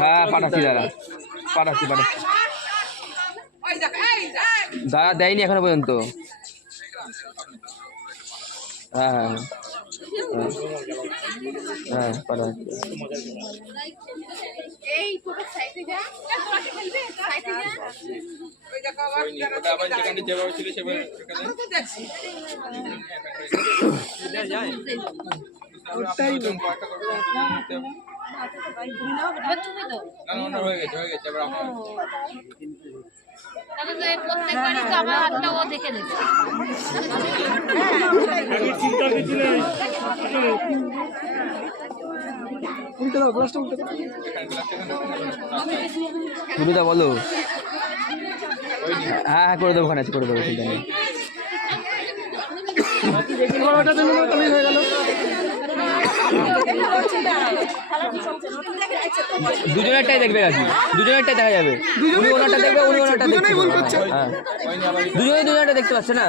হ্যাঁ পাঠাচ্ছি দাঁড়া, পাঠাচ্ছি দাঁড়া, দেয়নি এখনো পর্যন্ত। হ্যাঁ হ্যাঁ হ্যাঁ পাঠাচ্ছি। প্রত্যেকবারই তো আমার হাতটা ও দেখে দেবে। গুরুদা বলো। হ্যাঁ হ্যাঁ করে দেবো, ওখানে আছে, করে দেবো, চিন্তা নেই। দুজনেরটাই দেখবে আর কি, দুজনেরটাই দেখা যাবে। উনি ওনারটা দেখবে, উনি ওনারটা দেখতে পাচ্ছে। হ্যাঁ দুজনেরটা দেখতে পাচ্ছে না,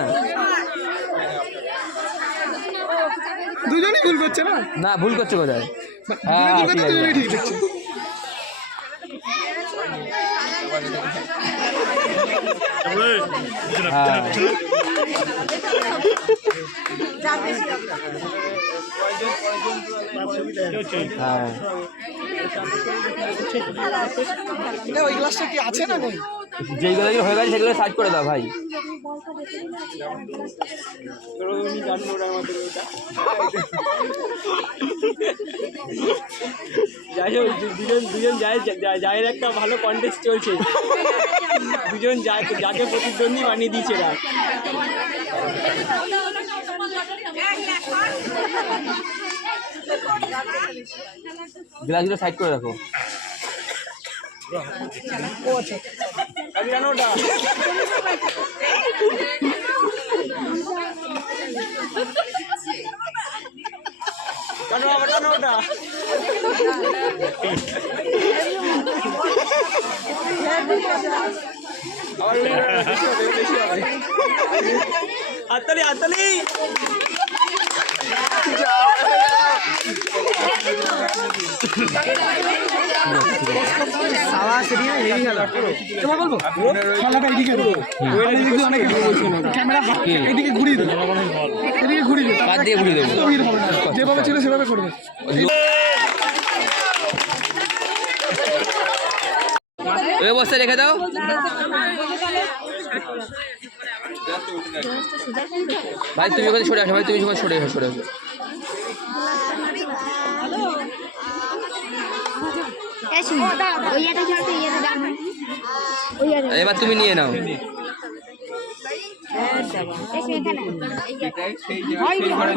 দুজনেই ভুল করছে না। না ভুল করছে কোথায়? হ্যাঁ ঠিক আছে। হ্যাঁ ওই গ্লাসটা কি আছে না? নেই, যেগুলো হয়ে গেছে সেগুলো সার্চ করে দাও ভাই। যাই হোক, দুজন যায়ের একটা ভালো কন্টেস্ট চলছে। দুজন যাকে প্রতিদ্বন্দ্বী বানিয়ে দিয়েছে এরা। গ্লাসগুলো সাইড করে রাখো। হাততালি হাততালি। এদিকে ঘুরিয়ে দেবো, এদিকে ঘুরিয়ে দেবো, বাদ দিয়ে ঘুরিয়ে দেবো, যেভাবে ছিল সেভাবে করবে। ওই অবস্থায় রেখে দাও। ভাই তুমি ওখানে সরে আসো, ভাই তুমি ওখানে সরে আসো, সরে আসো। এবার তুমি নিয়ে নাও।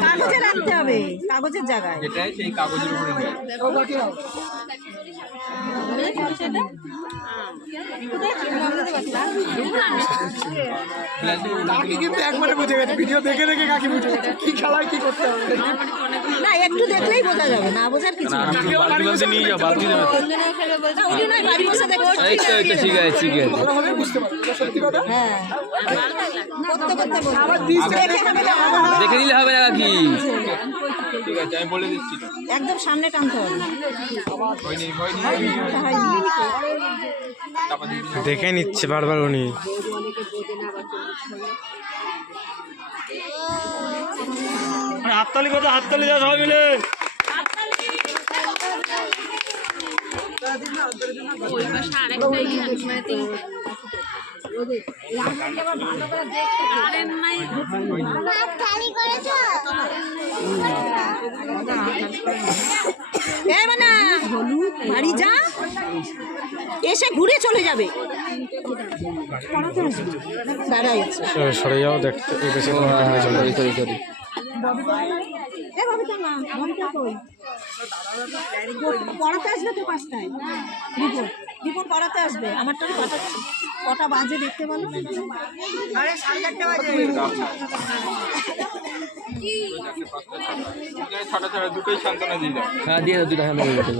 কাগজে রাখতে হবে, কাগজের জায়গায়। সেই কাগজের উপরে কাকি কিন্তু একবারে বুঝে গেছে, ভিডিও দেখে দেখে কাকি বুঝে গেছে কি খেলায় কি করতে হবে। না একটু দেখলেই বোঝা যাবে, না বোঝার কিছু না। নিয়ে যাও, বালতি দেবে। উনি নয় বাড়ি বসে দেখো। এই তো ঠিক আছে, ঠিক আছে। ভালোভাবে বুঝতে পারবে, সত্যি কথা। হ্যাঁ করতে করতে আবার দিস দেখে হবে না। দেখে নিলে হবে না কি? ঠিক আছে আমি বলে দিচ্ছি। একদম সামনে টানতে হবে। দেখে নিচ্ছে বারবার উনি। হাততালি কথা, হাততালি দাও সবাই মিলে। বাড়ি যা, এসে ঘুরে চলে যাবে। সরে যাও, দেখতে পড়াতে আসবে তো 5টায়, রিপোর্ট পড়াতে আসবে। আমারটা কটা বাজে দেখতে বলো। আরে 4:30 বাজে। ছটা ছটা দুটোই সান্ত্বনা দিয়ে দাও। হ্যাঁ দিয়ে দাও, দুটো সান্ত্বনা দিয়ে দাও।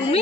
তুমি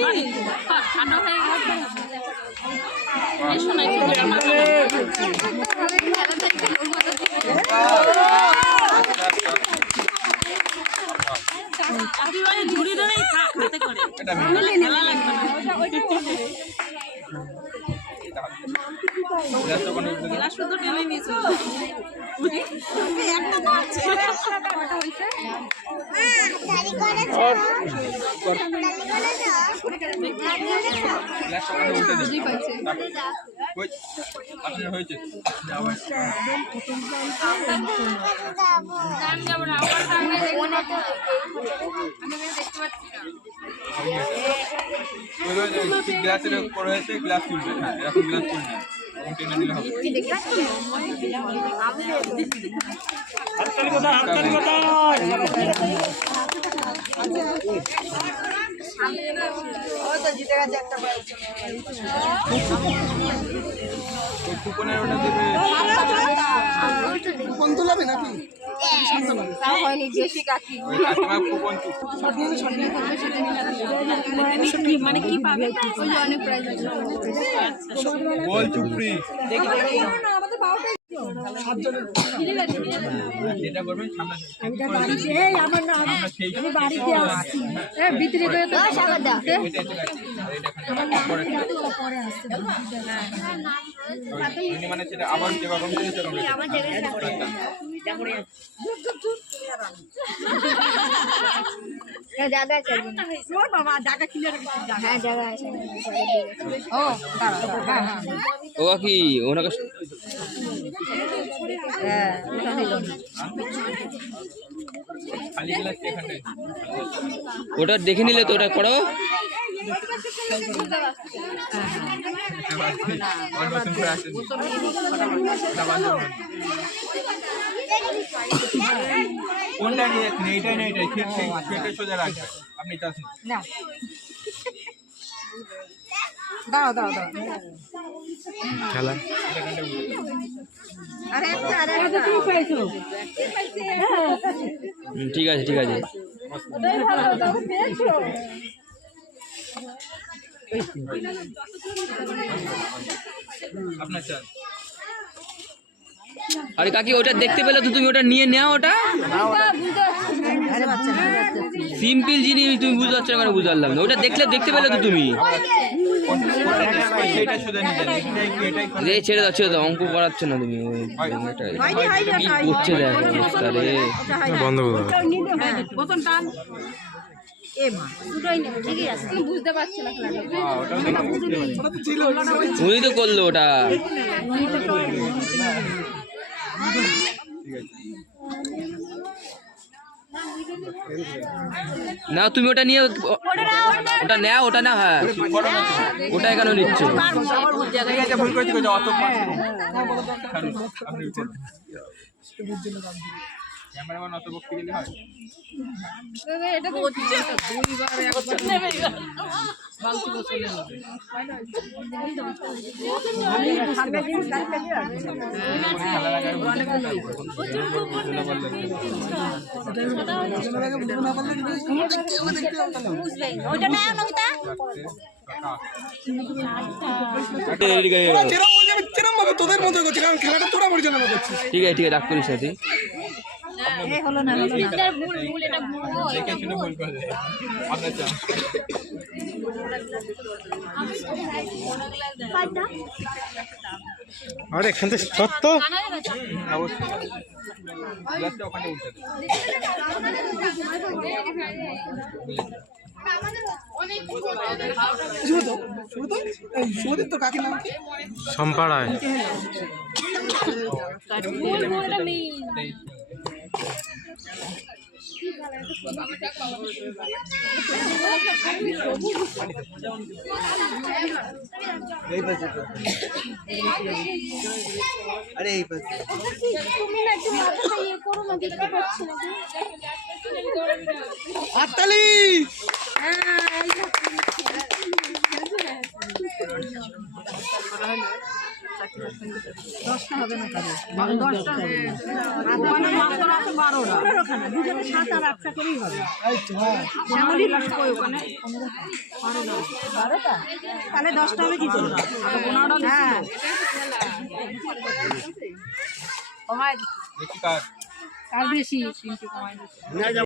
হয়েছে গ্লাসের উপর হয়েছে, গ্লাস তুলবে। হ্যাঁ, এরকম গ্লাস তুলবে, টেনে নিলে হবে। কুপনের ওটা দেবে, কোন তোলাবে নাকি ওই কাস্টমার কুপন মানে কি পাবে? বল চুপড়ি যেটা করবেন মানে সেটা আবার যেরকম জায়গা চাইবে বাবা জায়গা কিনে হ্যাঁ জায়গা আছে ও হ্যাঁ হ্যাঁ ও কি ওনাকে খালি গ্লাস এখানটায় ওটা দেখে নিলে তো ওটা করো। কোনটা নিয়েছেন? এইটাই না এইটাই? ঠিক ঠিক পেটে সোজা রাখবেন আপনি চাচ্ছেন না দাও দাও দাও খেলা আরে আরে কি পেয়েছো? ঠিক আছে ঠিক আছে। আপনার চান আরে কাকি ওটা দেখতে পেলে তো তুমি ওটা নিয়ে নাও। ওটা সিম্পল জিনিস, তুমি বুঝতে পারছো না কেন? বুঝতে পারলাম না। ওটা দেখতে পেলে তো তুমি। সেইটা সোজা নিয়ে যান। এটাই কি এটাই করেন? রে ছেড়ে দাও অঙ্ক করাচ্ছ না তুমি। ওই এটা কি করছে দেখো তাহলে। বন্ধ করে দাও। বোতল টান এ মা দুটোই নেবে ঠিকই আছে তুমি বুঝতে পারছো না উনি তো করলো ওটা। না তুমি ওটা নিয়ে ওটা নাও, ওটা না। হ্যাঁ ওটা কেন নিচ্ছ? ঠিক আছে, ভুল করেছি অত ক্যামেরাম্যান অত বকতে গেলে হয়? এটা তো ওটা না নমিতা চেরম ভাবে তোদের মতো করছে, কারণ খেলাটা তোরা পরিচালনা করছিস। ঠিক আছে ঠিক আছে, রাগ করিস না তুই। হলো না দেখে শুনে ভুল করলে আপনার চান। আরে এখান থেকে সত্য অবশ্যই গ্লাসটা ওখানে উল্টে দেন। সুমদের তো কাকি নাম কি? সম্পাড়ায় আরে এই পাশে তুমি না একটু মাথাটা ইয়ে করো না, দেখতে পাচ্ছি না হাততালি। 10টা হবে না কারো 10টা হবে ওখানে মাত্র আছে 12টা 15খানা দুজনে 7 আর 8টা করেই হবে শ্যামলী ওখানে 12টা তাহলে 10টা হবে কি করে 15টা হ্যাঁ দেখি কার আর বেশি 3টা কমাই দিচ্ছি